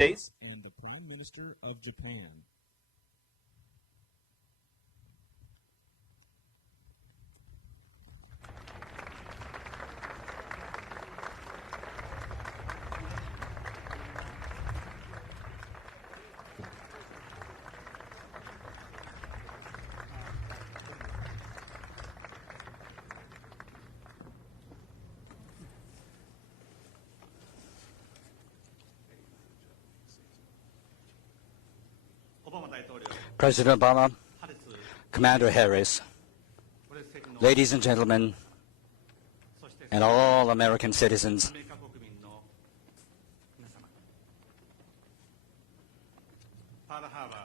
States and the Prime Minister of Japan. President Obama, Commander Harris, ladies and gentlemen, and all American citizens,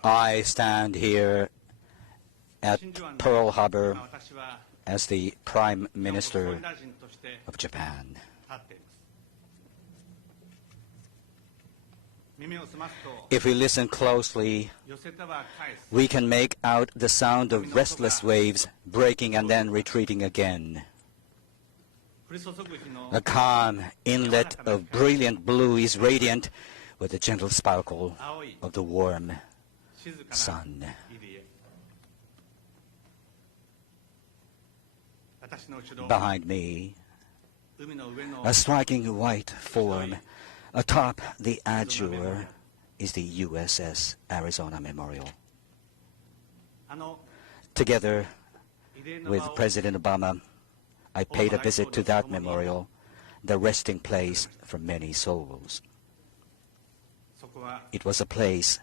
I stand here at Pearl Harbor as the Prime Minister of Japan. If we listen closely, we can make out the sound of restless waves breaking and then retreating again. A calm inlet of brilliant blue is radiant with the gentle sparkle of the warm sun. Behind me, a striking white form atop the azure is the USS Arizona Memorial. Together with President Obama, I paid a visit to that memorial, the resting place for many souls. It was a place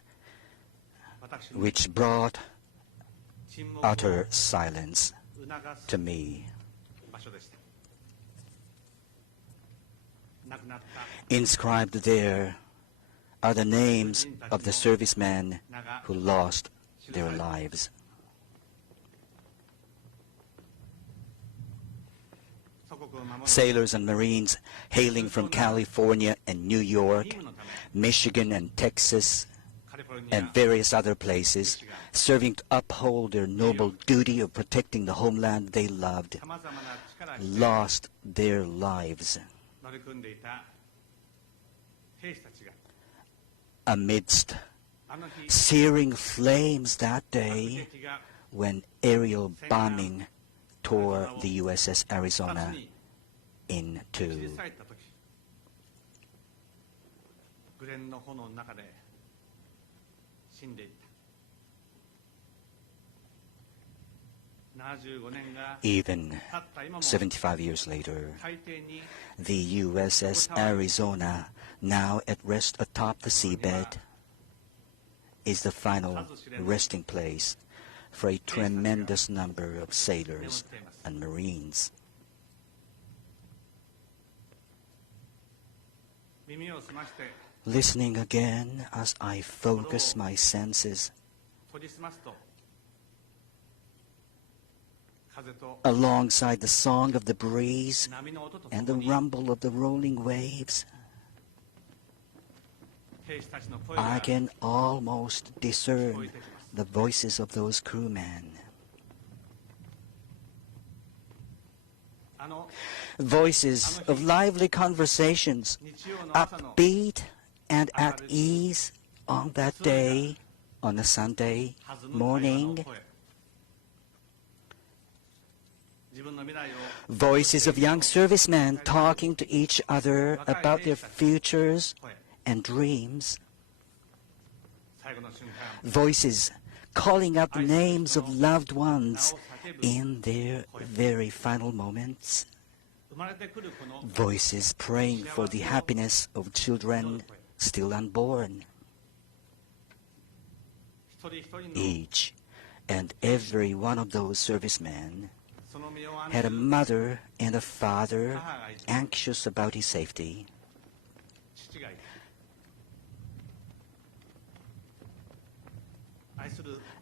which brought utter silence to me. Inscribed there are the names of the servicemen who lost their lives. Sailors and Marines hailing from California and New York, Michigan and Texas, and various other places, serving to uphold their noble duty of protecting the homeland they loved, lost their lives. Amidst searing flames that day when aerial bombing tore the USS Arizona in two. Even 75 years later, the USS Arizona, now at rest atop the seabed, is the final resting place for a tremendous number of sailors and Marines. Listening again as I focus my senses, alongside the song of the breeze and the rumble of the rolling waves, I can almost discern the voices of those crewmen. Voices of lively conversations, upbeat and at ease on that day, on a Sunday morning. Voices of young servicemen talking to each other about their futures and dreams. Voices calling out the names of loved ones in their very final moments. Voices praying for the happiness of children still unborn. Each and every one of those servicemen had a mother and a father anxious about his safety.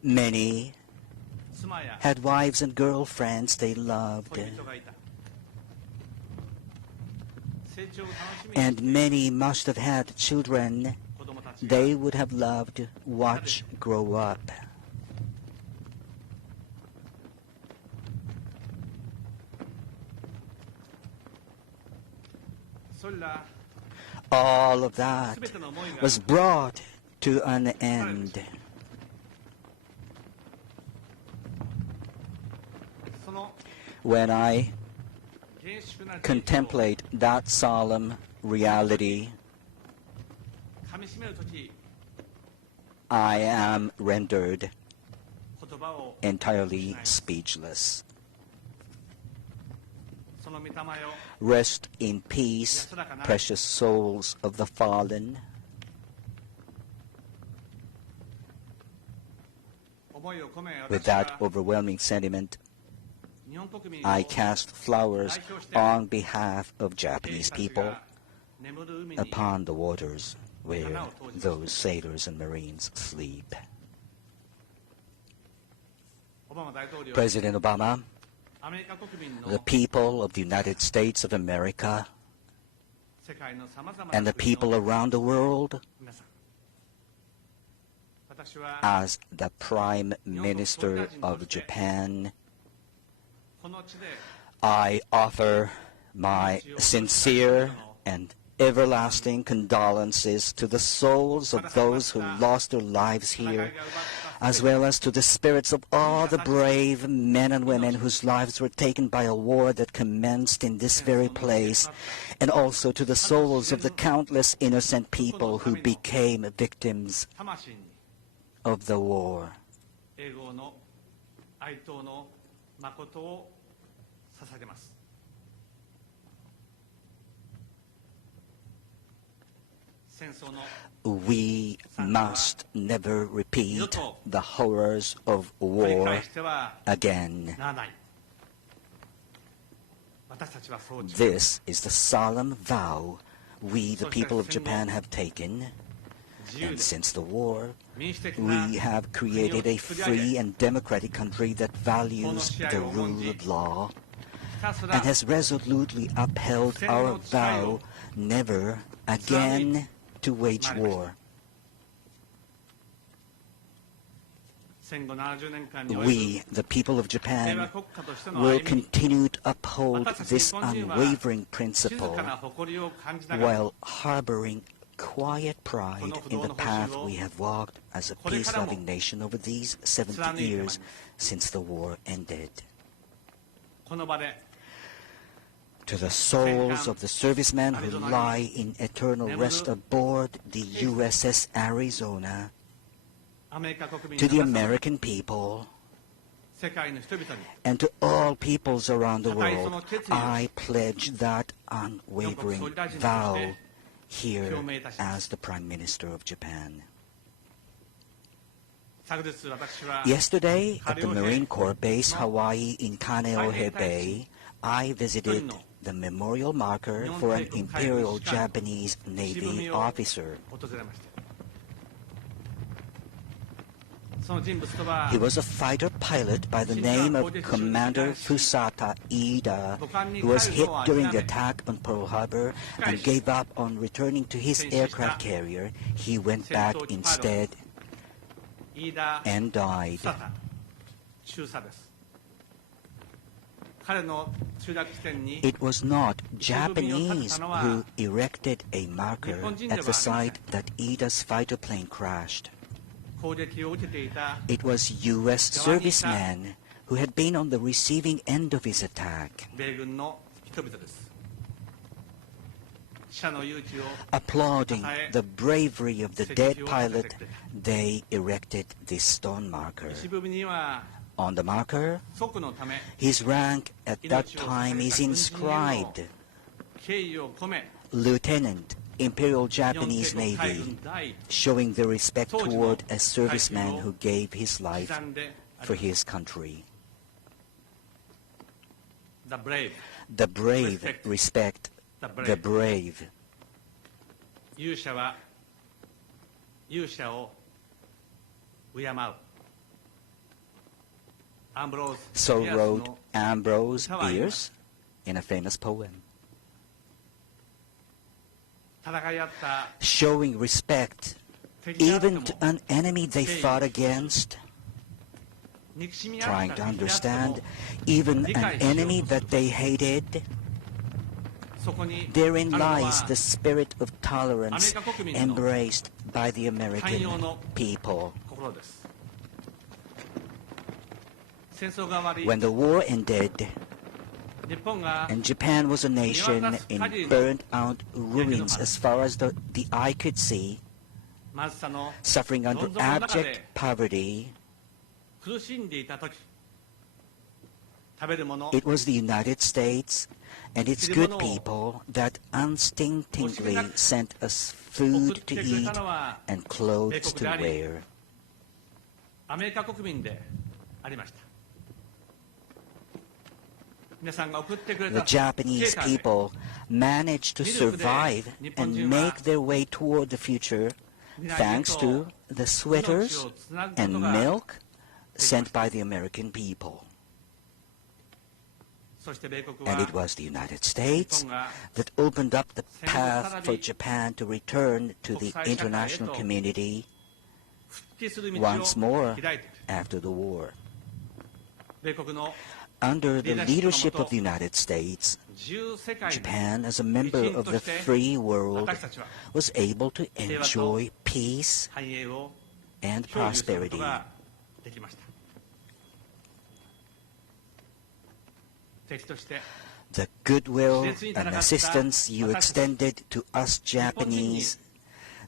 Many had wives and girlfriends they loved. And many must have had children they would have loved to watch grow up. all of that was brought to an end. When I contemplate that solemn reality, I am rendered entirely speechless. Rest in peace, precious souls of the fallen. With that overwhelming sentiment, I cast flowers on behalf of Japanese people upon the waters where those sailors and Marines sleep. President Obama, the people of the United States of America, and the people around the world, as the Prime Minister of Japan, I offer my sincere and everlasting condolences to the souls of those who lost their lives here, as well as to the spirits of all the brave men and women whose lives were taken by a war that commenced in this very place, and also to the souls of the countless innocent people who became victims of the war. We must never repeat the horrors of war again. This is the solemn vow we, the people of Japan, have taken. And since the war, we have created a free and democratic country that values the rule of law and has resolutely upheld our vow never again to wage war. We, the people of Japan, will continue to uphold this unwavering principle while harboring quiet pride in the path we have walked as a peace-loving nation over these 70 years since the war ended. To the souls of the servicemen who lie in eternal rest aboard the USS Arizona, to the American people, and to all peoples around the world, I pledge that unwavering vow here as the Prime Minister of Japan. Yesterday, at the Marine Corps Base Hawaii in Kaneohe Bay, I visited the memorial marker for an Imperial Japanese Navy officer. He was a fighter pilot by the name of Commander Fusata Ida, who was hit during the attack on Pearl Harbor and gave up on returning to his aircraft carrier. He went back instead and died. It was not Japanese who erected a marker at the site that Ida's fighter plane crashed. It was U.S. servicemen who had been on the receiving end of his attack. Applauding the bravery of the dead pilot, they erected this stone marker. On the marker, his rank at that time is inscribed Lieutenant, Imperial Japanese Navy, showing their respect toward a serviceman who gave his life for his country. The brave respect the brave. So wrote Ambrose Bierce in a famous poem. Showing respect even to an enemy they fought against, trying to understand even an enemy that they hated, Therein lies the spirit of tolerance embraced by the American people. When the war ended, and Japan was a nation in burnt-out ruins as far as the eye could see, suffering under abject poverty, it was the United States and its good people that unstintingly sent us food to eat and clothes to wear. The Japanese people managed to survive and make their way toward the future thanks to the sweaters and milk sent by the American people. And it was the United States that opened up the path for Japan to return to the international community once more after the war. Under the leadership of the United States, Japan, as a member of the free world, was able to enjoy peace and prosperity. The goodwill and assistance you extended to us Japanese,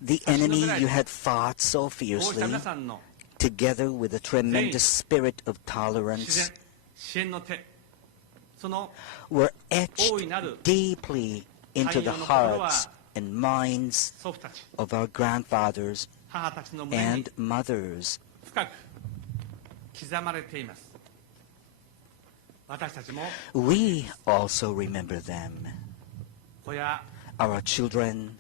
the enemy you had fought so fiercely, together with a tremendous spirit of tolerance, were etched deeply into the hearts and minds of our grandfathers and mothers. We also remember them. Our children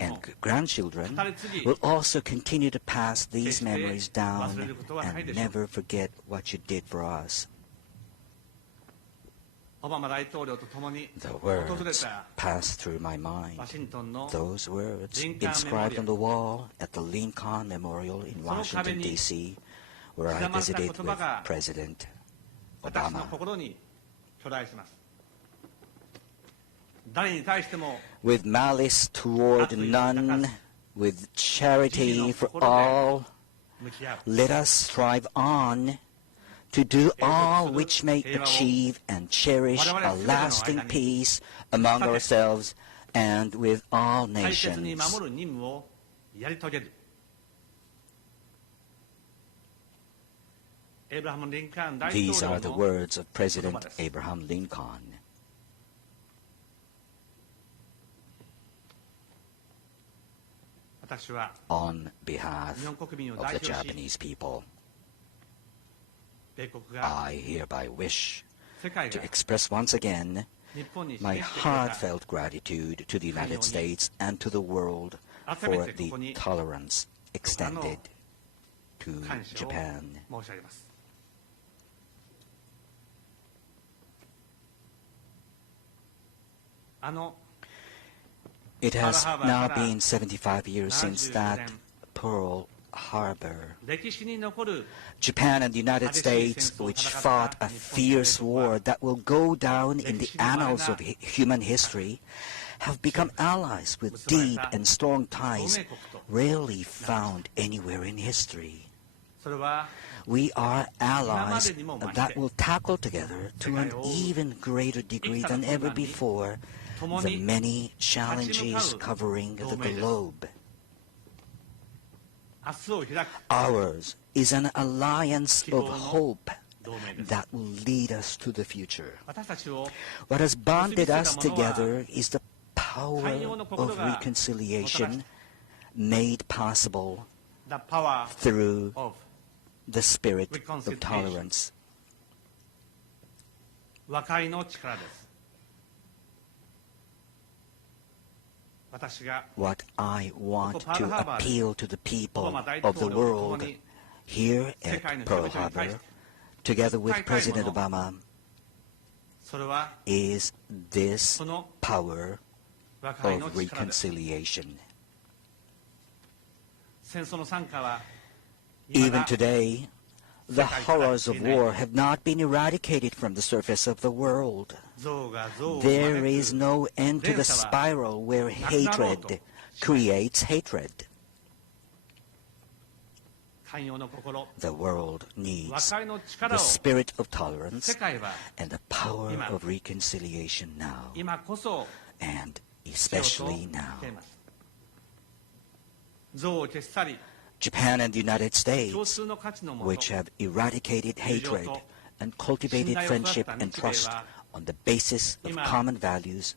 and grandchildren will also continue to pass these memories down and never forget what you did for us. The words passed through my mind. Those words inscribed on the wall at the Lincoln Memorial in Washington, D.C., where I visited with President Obama. With malice toward none, with charity for all, let us strive on to do all which may achieve and cherish a lasting peace among ourselves and with all nations. These are the words of President Abraham Lincoln. On behalf of the Japanese people, I hereby wish to express once again my heartfelt gratitude to the United States and to the world for the tolerance extended to Japan. It has now been 75 years since that Pearl Harbor. Japan and the United States, which fought a fierce war that will go down in the annals of human history, have become allies with deep and strong ties rarely found anywhere in history. We are allies that will tackle together to an even greater degree than ever before the many challenges covering the globe. Ours is an alliance of hope that will lead us to the future. What has bonded us together is the power of reconciliation made possible through the spirit of tolerance. What I want to appeal to the people of the world here at Pearl Harbor, together with President Obama, is this power of reconciliation. Even today, The horrors of war have not been eradicated from the surface of the world. There is no end to the spiral where hatred creates hatred. The world needs the spirit of tolerance and the power of reconciliation now, and especially now. Japan and the United States, which have eradicated hatred and cultivated friendship and trust on the basis of common values,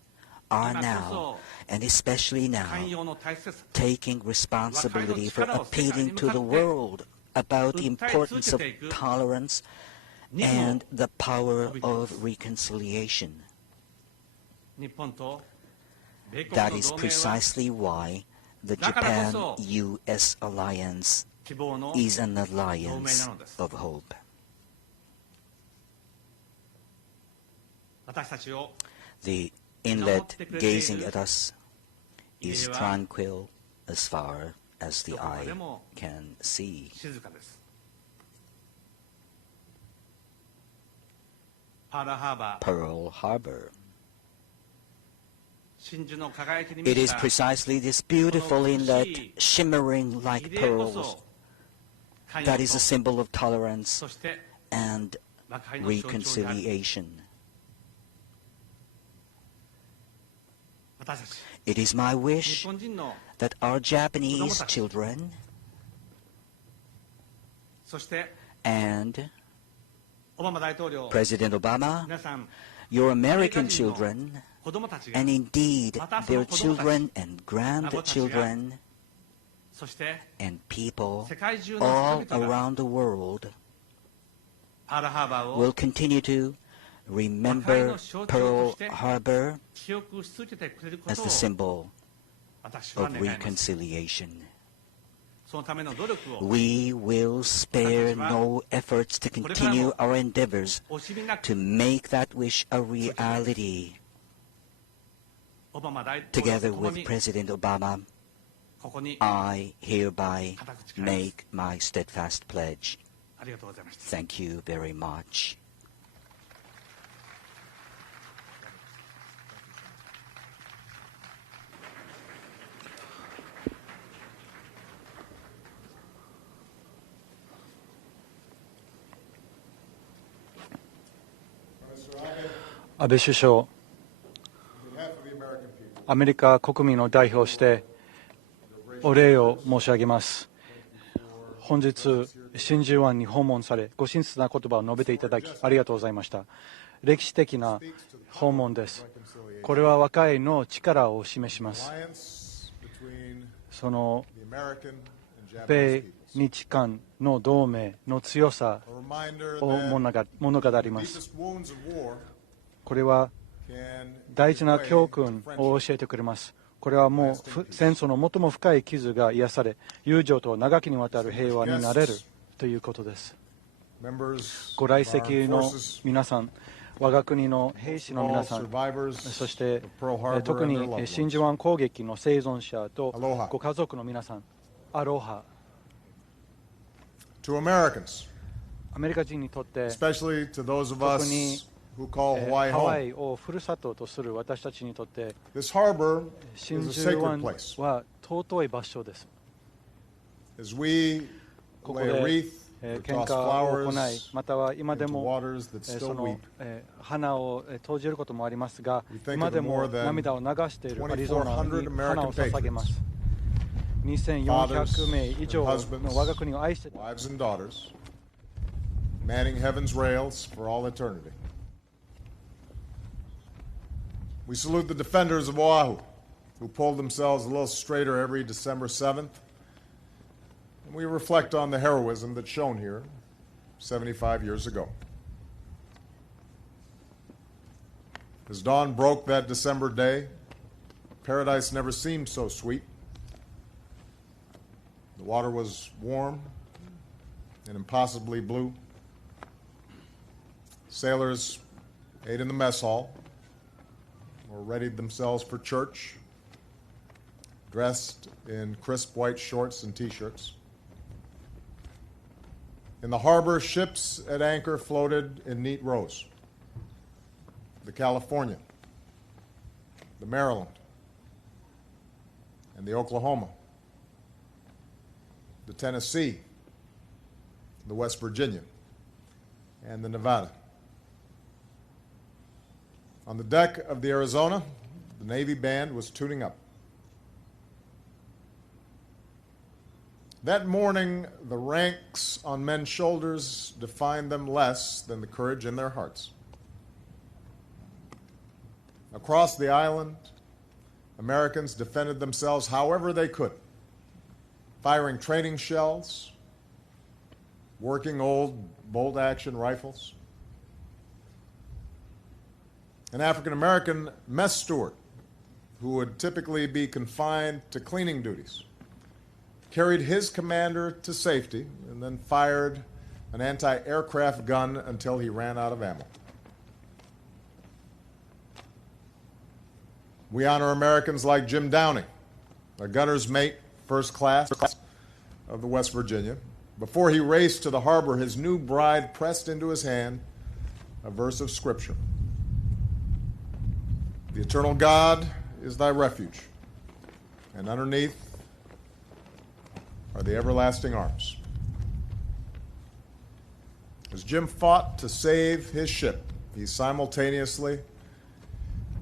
are now, and especially now, taking responsibility for appealing to the world about the importance of tolerance and the power of reconciliation. That is precisely why the Japan-U.S. alliance is an alliance of hope. The inlet gazing at us is tranquil as far as the eye can see. Pearl Harbor. It is precisely this beautiful inlet, shimmering like pearls, that is a symbol of tolerance and reconciliation. It is my wish that our Japanese children and President Obama, your American children, and indeed their children and grandchildren and people all around the world will continue to remember Pearl Harbor as the symbol of reconciliation. We will spare no efforts to continue our endeavors to make that wish a reality. Together with President Obama, I hereby make my steadfast pledge. Thank you very much. Abe 首相、アメリカ国民を代表してお礼を申し上げます。本日、真珠湾に訪問され、ご親切な言葉を述べていただきありがとうございました。歴史的な訪問です。これは和解の力を示します。その米日韓の同盟の強さを物語ります。これは大事な教訓を教えてくれます。これはもう戦争の最も深い傷が癒され、友情と長きにわたる平和になれるということです。ご来席の皆さん、我が国の兵士の皆さん、そして特に真珠湾攻撃の生存者とご家族の皆さん、アロハ。アメリカ人にとって、特にハワイをふるさととする私たちにとって、真珠湾は尊い場所です。ここで献花を行い、または今でもその花を投じることもありますが、今でも涙を流しているアリゾナに花を捧げます。2400名以上の我が国を愛している。manning heaven's rails for all eternity. We salute the defenders of Oahu, who pulled themselves a little straighter every December 7th. And we reflect on the heroism that's shown here 75 years ago. As dawn broke that December day, paradise never seemed so sweet. The water was warm and impossibly blue. Sailors ate in the mess hall or readied themselves for church, dressed in crisp white shorts and t-shirts. In the harbor, ships at anchor floated in neat rows. The California, the Maryland, and the Oklahoma, the Tennessee, the West Virginia, and the Nevada. On the deck of the Arizona, the Navy band was tuning up. That morning, the ranks on men's shoulders defined them less than the courage in their hearts. Across the island, Americans defended themselves however they could, firing training shells, working old bolt-action rifles. An African-American mess steward, who would typically be confined to cleaning duties, carried his commander to safety and then fired an anti-aircraft gun until he ran out of ammo. We honor Americans like Jim Downing, a gunner's mate, first class of the West Virginia. Before he raced to the harbor, his new bride pressed into his hand a verse of Scripture. The eternal God is thy refuge, and underneath are the everlasting arms. As Jim fought to save his ship, he simultaneously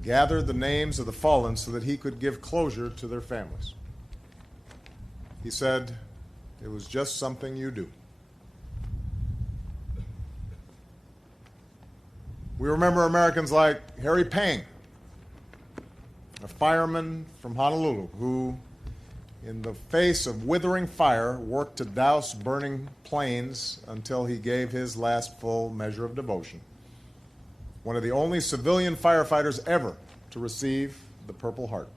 gathered the names of the fallen so that he could give closure to their families. He said, "It was just something you do." We remember Americans like Harry Pang, a fireman from Honolulu who, in the face of withering fire, worked to douse burning planes until he gave his last full measure of devotion. One of the only civilian firefighters ever to receive the Purple Heart.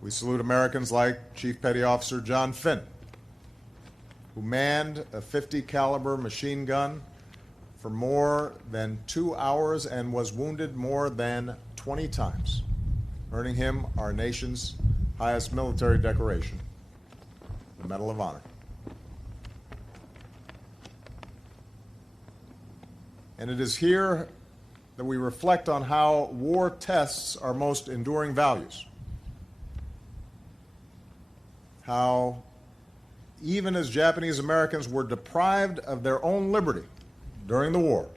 We salute Americans like Chief Petty Officer John Finn, who manned a .50 caliber machine gun for more than 2 hours and was wounded more than 20 times, earning him our nation's highest military decoration, the Medal of Honor. And it is here that we reflect on how war tests our most enduring values. How, even as Japanese Americans were deprived of their own liberty during the war,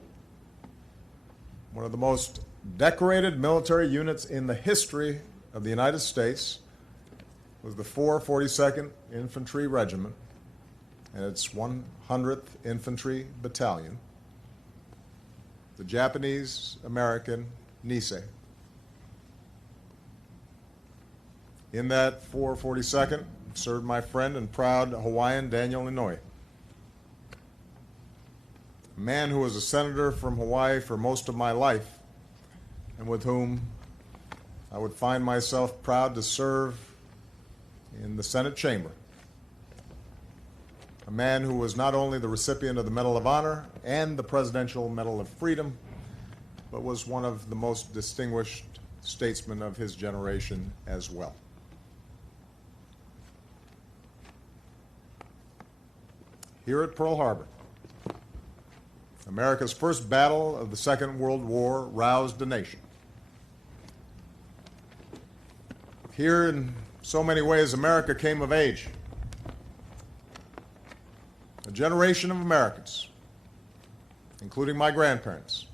one of the most decorated military units in the history of the United States was the 442nd Infantry Regiment and its 100th Infantry Battalion, the Japanese-American Nisei. In that 442nd served my friend and proud Hawaiian Daniel Inouye, a man who was a senator from Hawaii for most of my life and with whom I would find myself proud to serve in the Senate chamber. A man who was not only the recipient of the Medal of Honor and the Presidential Medal of Freedom, but was one of the most distinguished statesmen of his generation as well. Here at Pearl Harbor, America's first battle of the Second World War roused the nation. Here, in so many ways, America came of age. A generation of Americans, including my grandparents,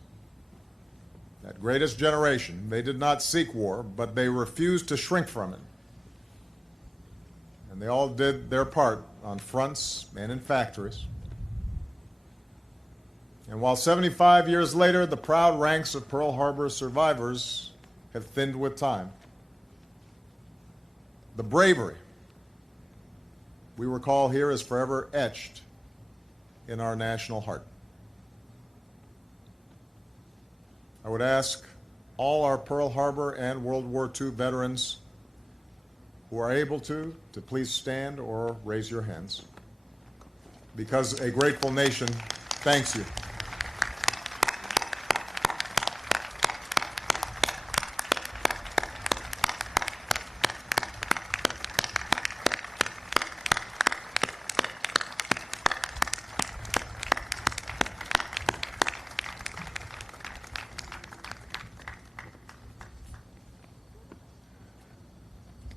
that greatest generation, they did not seek war, but they refused to shrink from it. And they all did their part on fronts and in factories. And while 75 years later, the proud ranks of Pearl Harbor survivors have thinned with time, the bravery we recall here is forever etched in our national heart. I would ask all our Pearl Harbor and World War II veterans who are able to please stand or raise your hands, because a grateful nation thanks you.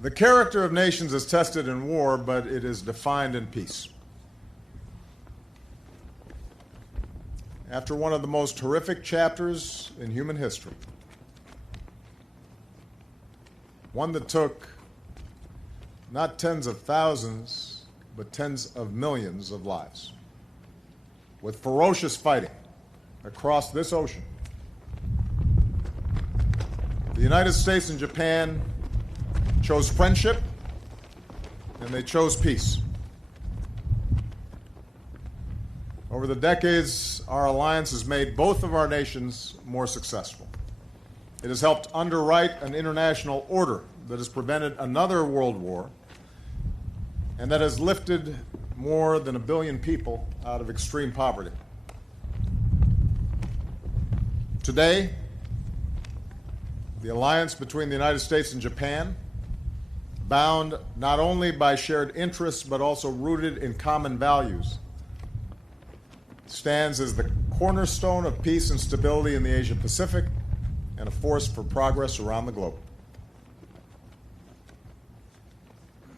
The character of nations is tested in war, but it is defined in peace. After one of the most horrific chapters in human history, one that took not tens of thousands, but tens of millions of lives, with ferocious fighting across this ocean, the United States and Japan chose friendship, and they chose peace. Over the decades, our alliance has made both of our nations more successful. It has helped underwrite an international order that has prevented another world war and that has lifted more than 1 billion people out of extreme poverty. Today, the alliance between the United States and Japan, bound not only by shared interests but also rooted in common values, stands as the cornerstone of peace and stability in the Asia-Pacific and a force for progress around the globe.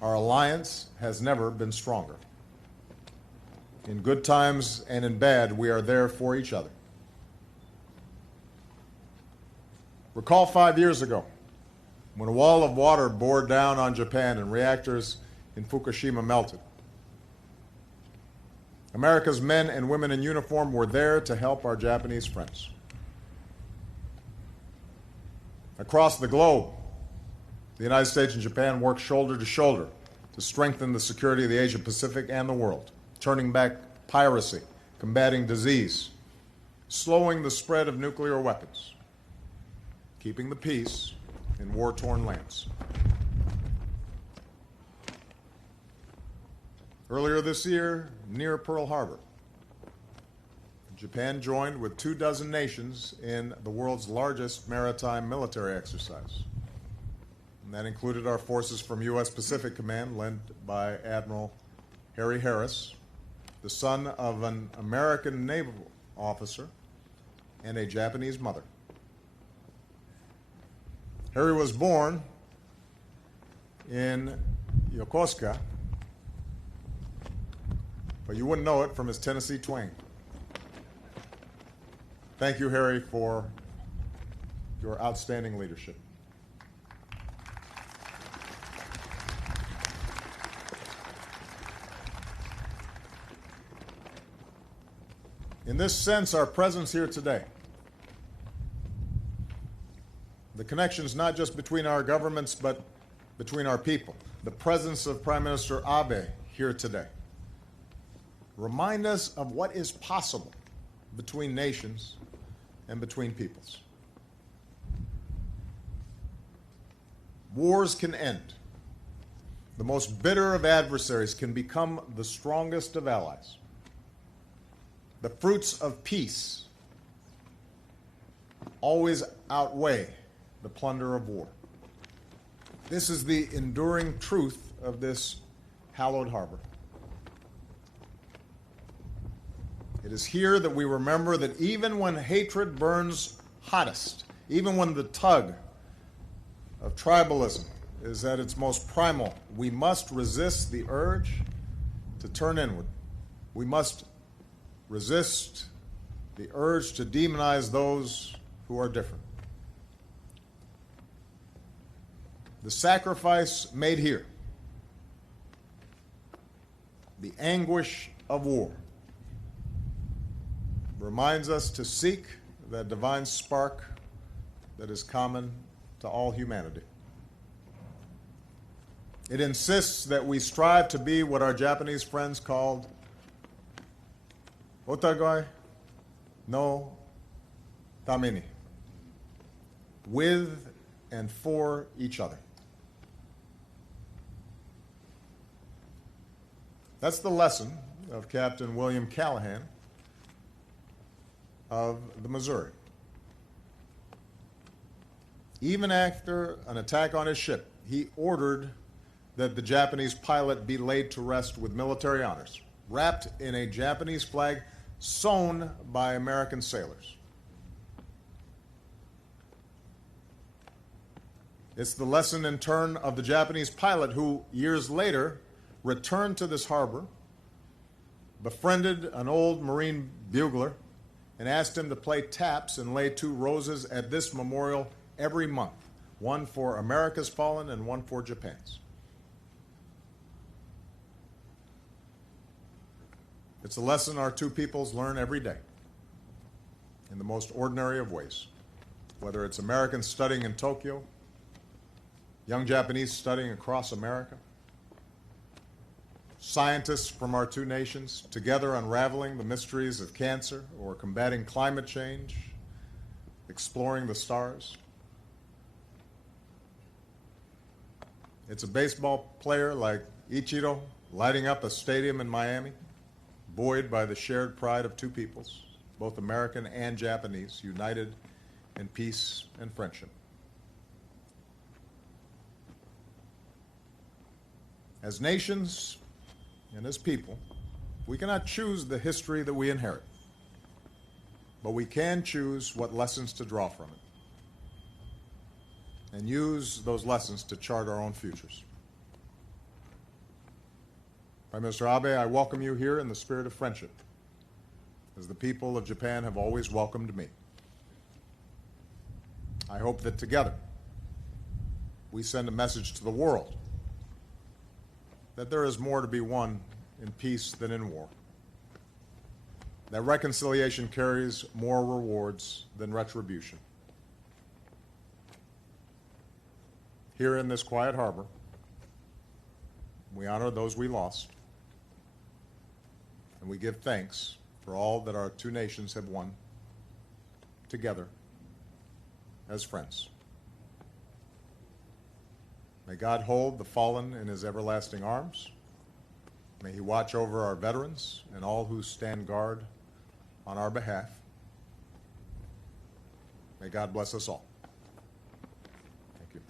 Our alliance has never been stronger. In good times and in bad, we are there for each other. Recall 5 years ago, when a wall of water bore down on Japan and reactors in Fukushima melted. America's men and women in uniform were there to help our Japanese friends. Across the globe, the United States and Japan worked shoulder to shoulder to strengthen the security of the Asia-Pacific and the world, turning back piracy, combating disease, slowing the spread of nuclear weapons, keeping the peace in war-torn lands. Earlier this year, near Pearl Harbor, Japan joined with 24 nations in the world's largest maritime military exercise. And that included our forces from U.S. Pacific Command, led by Admiral Harry Harris, the son of an American naval officer and a Japanese mother. Harry was born in Yokosuka, but you wouldn't know it from his Tennessee twang. Thank you, Harry, for your outstanding leadership. In this sense, our presence here today, the connections not just between our governments, but between our people, the presence of Prime Minister Abe here today, remind us of what is possible between nations and between peoples. Wars can end. The most bitter of adversaries can become the strongest of allies. The fruits of peace always outweigh the plunder of war. This is the enduring truth of this hallowed harbor. It is here that we remember that even when hatred burns hottest, even when the tug of tribalism is at its most primal, we must resist the urge to turn inward. We must resist the urge to demonize those who are different. The sacrifice made here, the anguish of war, reminds us to seek that divine spark that is common to all humanity. It insists that we strive to be what our Japanese friends called otagai no tameni, with and for each other. That's the lesson of Captain William Callahan of the Missouri. Even after an attack on his ship, he ordered that the Japanese pilot be laid to rest with military honors, wrapped in a Japanese flag sewn by American sailors. It's the lesson in turn of the Japanese pilot who, years later, returned to this harbor, befriended an old Marine bugler, and asked him to play taps and lay 2 roses at this memorial every month, one for America's fallen and one for Japan's. It's a lesson our 2 peoples learn every day in the most ordinary of ways, whether it's Americans studying in Tokyo, young Japanese studying across America, scientists from our 2 nations together unraveling the mysteries of cancer or combating climate change, exploring the stars. It's a baseball player like Ichiro lighting up a stadium in Miami, buoyed by the shared pride of 2 peoples, both American and Japanese, united in peace and friendship. As nations and as people, we cannot choose the history that we inherit, but we can choose what lessons to draw from it and use those lessons to chart our own futures. Prime Minister Abe, I welcome you here in the spirit of friendship, as the people of Japan have always welcomed me. I hope that together we send a message to the world that there is more to be won in peace than in war, that reconciliation carries more rewards than retribution. Here in this quiet harbor, we honor those we lost, and we give thanks for all that our 2 nations have won together as friends. May God hold the fallen in his everlasting arms. May he watch over our veterans and all who stand guard on our behalf. May God bless us all. Thank you.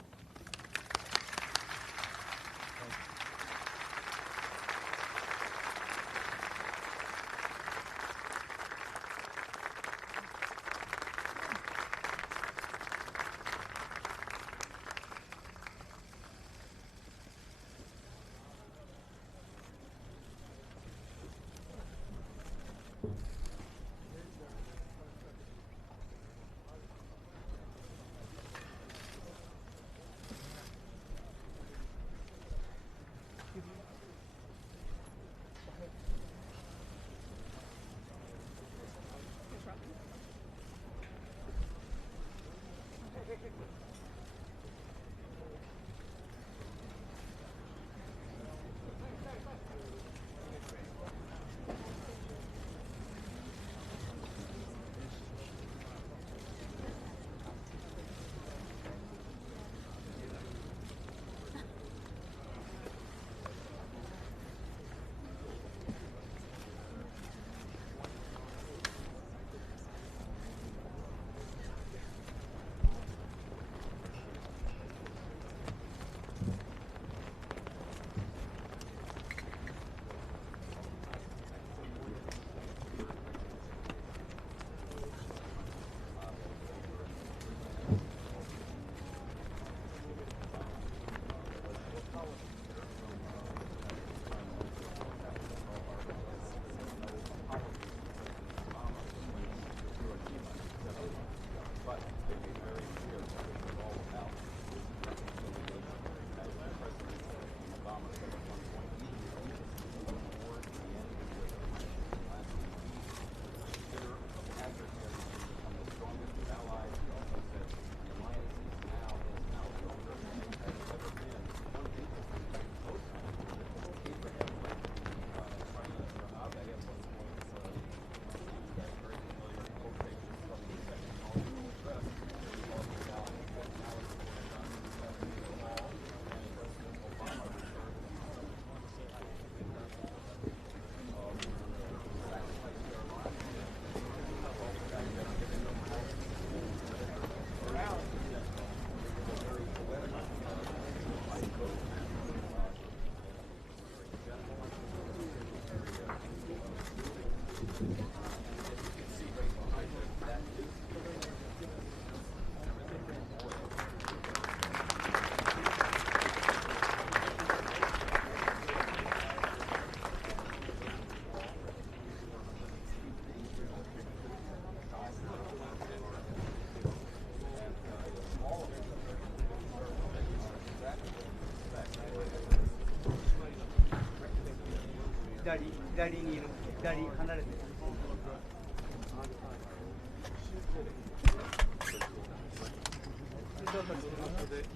左にいる、左離れてる。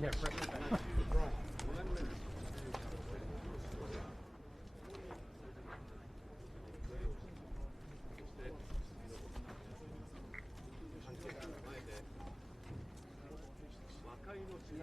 Yeah, right. 日